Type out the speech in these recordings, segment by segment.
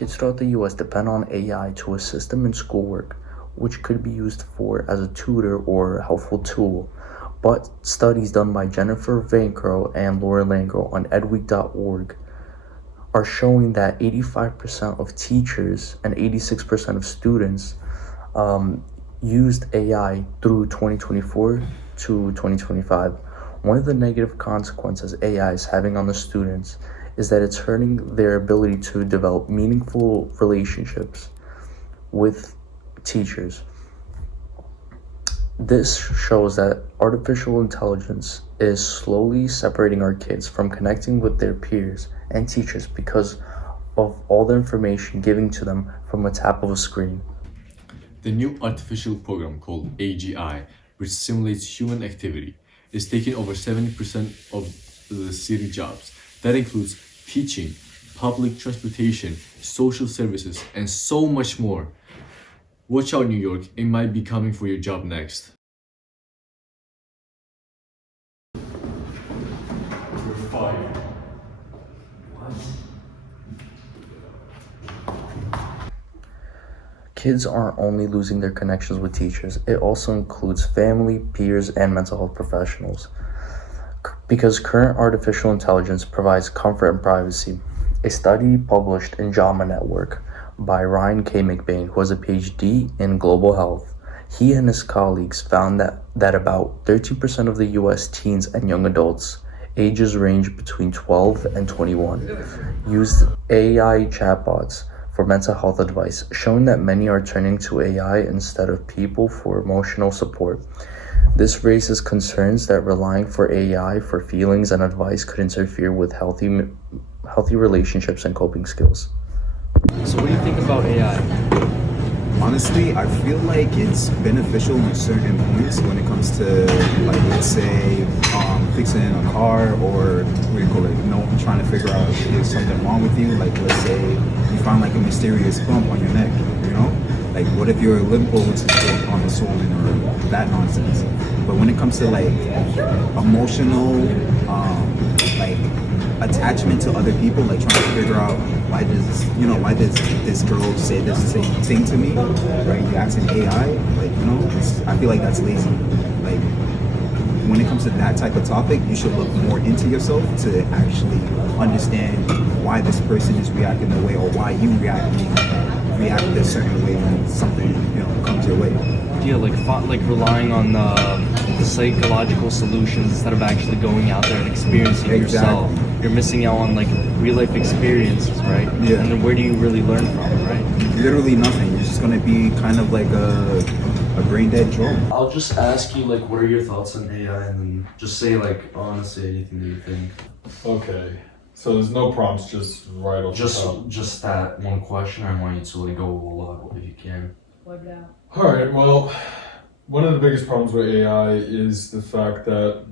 Kids throughout the US depend on AI to assist them in schoolwork, which could be used for as a tutor or a helpful tool. But studies done by Jennifer Vancro and Laura Langro on edweek.org are showing that 85% of teachers and 86% of students used AI through 2024 to 2025. One of the negative consequences AI is having on the students is that it's hurting their ability to develop meaningful relationships with teachers. This shows that artificial intelligence is slowly separating our kids from connecting with their peers and teachers because of all the information given to them from a tap of a screen. The new artificial program called AGI, which simulates human activity, is taking over 70% of the city jobs. That includes teaching, public transportation, social services, and so much more. Watch out, New York, it might be coming for your job next. You're fired. Kids aren't only losing their connections with teachers, it also includes family, peers, and mental health professionals. Because current artificial intelligence provides comfort and privacy. A study published in JAMA Network by Ryan K. McBain, who has a PhD in global health, he and his colleagues found that about 13% of the US teens and young adults, ages range between 12 and 21, used AI chatbots for mental health advice, showing that many are turning to AI instead of people for emotional support. This raises concerns that relying for AI for feelings and advice could interfere with healthy relationships and coping skills. So what do you think about AI? Honestly, I feel like it's beneficial in certain points when it comes to, like, let's say, fixing a car, or what do you call it, trying to figure out if there's something wrong with you. Like, let's say you find like a mysterious bump on your neck, Like, what if your lymph nodes on the swollen, or that nonsense. But when it comes to like emotional, like attachment to other people, like trying to figure out why does this girl say this same thing to me, right? You ask an AI, like, I feel like that's lazy. Like, when it comes to that type of topic, you should look more into yourself to actually understand why this person is reacting the way, or why you react a certain way when something comes your way. Yeah, like relying on the psychological solutions instead of actually going out there and experiencing yourself. You're missing out on like real life experiences, right? Yeah. And then where do you really learn from, right? Literally nothing. You're just gonna be kind of like a brain dead drone. I'll just ask you like, what are your thoughts on AI, and then just say like honestly anything that you think. Okay. So there's no prompts, just right off the top. Just that one question. I want you to like go a lot if you can. All right. Well, one of the biggest problems with AI is the fact that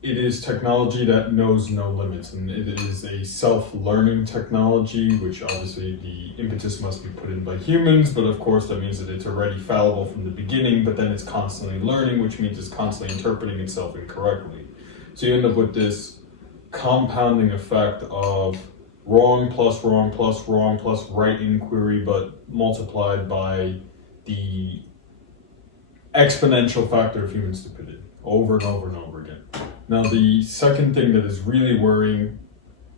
it is technology that knows no limits, and it is a self-learning technology, which obviously the impetus must be put in by humans, but of course that means that it's already fallible from the beginning, but then it's constantly learning, which means it's constantly interpreting itself incorrectly. So you end up with this compounding effect of wrong plus wrong plus wrong plus right inquiry, but multiplied by the exponential factor of human stupidity over and over and over again. Now, the second thing that is really worrying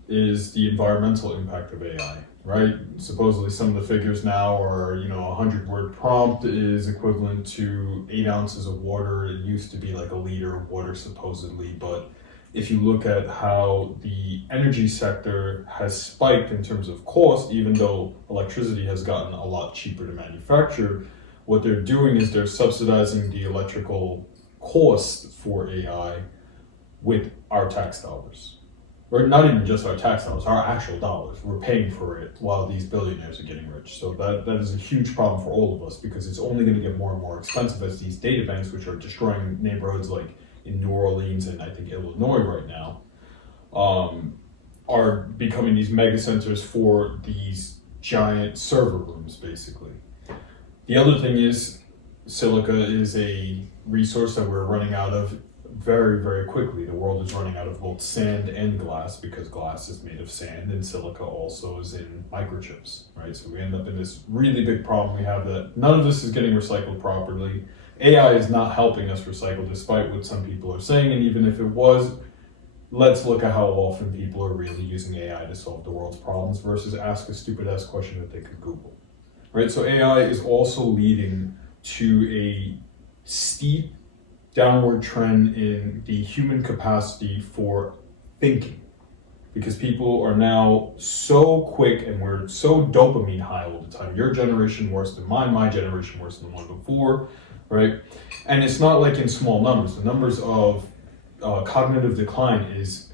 is the environmental impact of AI, right? Supposedly some of the figures now are, a 100-word prompt is equivalent to 8 ounces of water. It used to be like a liter of water supposedly, but if you look at how the energy sector has spiked in terms of cost, even though electricity has gotten a lot cheaper to manufacture, what they're doing is they're subsidizing the electrical cost for AI with our tax dollars. Or not even just our tax dollars, our actual dollars. We're paying for it while these billionaires are getting rich. So that is a huge problem for all of us, because it's only going to get more and more expensive as these data banks, which are destroying neighborhoods like in New Orleans and I think Illinois right now, are becoming these mega centers for these giant server rooms, basically. The other thing is silica is a resource that we're running out of very, very quickly. The world is running out of both sand and glass because glass is made of sand and silica also is in microchips, right? So we end up in this really big problem. We have that none of this is getting recycled properly. AI is not helping us recycle despite what some people are saying, and even if it was, let's look at how often people are really using AI to solve the world's problems versus ask a stupid ass question that they could Google, right? So AI is also leading to a steep downward trend in the human capacity for thinking, because people are now so quick and we're so dopamine high all the time. Your generation worse than mine, my generation worse than the one before, right? And it's not like in small numbers. The numbers of cognitive decline is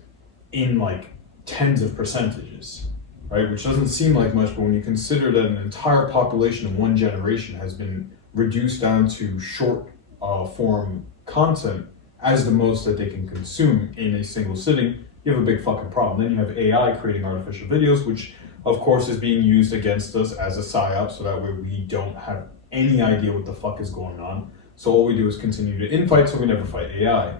in like tens of percentages, right? Which doesn't seem like much, but when you consider that an entire population of one generation has been reduced down to short form content as the most that they can consume in a single sitting, you have a big fucking problem. Then you have AI creating artificial videos, which of course is being used against us as a psyop, so that way we don't have any idea what the fuck is going on. So all we do is continue to infight, so we never fight AI.